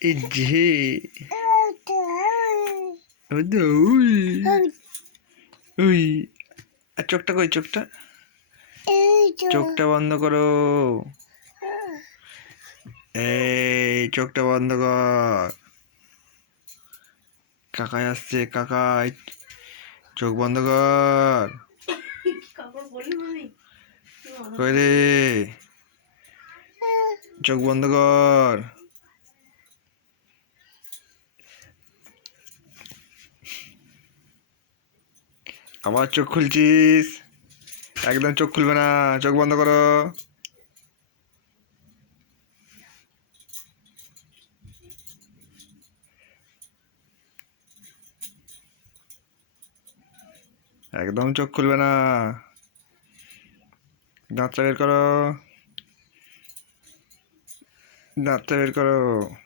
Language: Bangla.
এই যে ওই তো, ওই ওই আর চোখটা কই, চোখটা চোখটা বন্ধ করো। এই চোখটা বন্ধ কর। কাকাই আসছে, কাকাই চোখ বন্ধ কর। কই রে, চোখ বন্ধ কর। আবার চোখ খুলছিস, একদম চোখ খুলবে না, চোখ বন্ধ করো। একদম চোখ খুলবে না, দাঁতটা বের করো, দাঁতটা বের করো।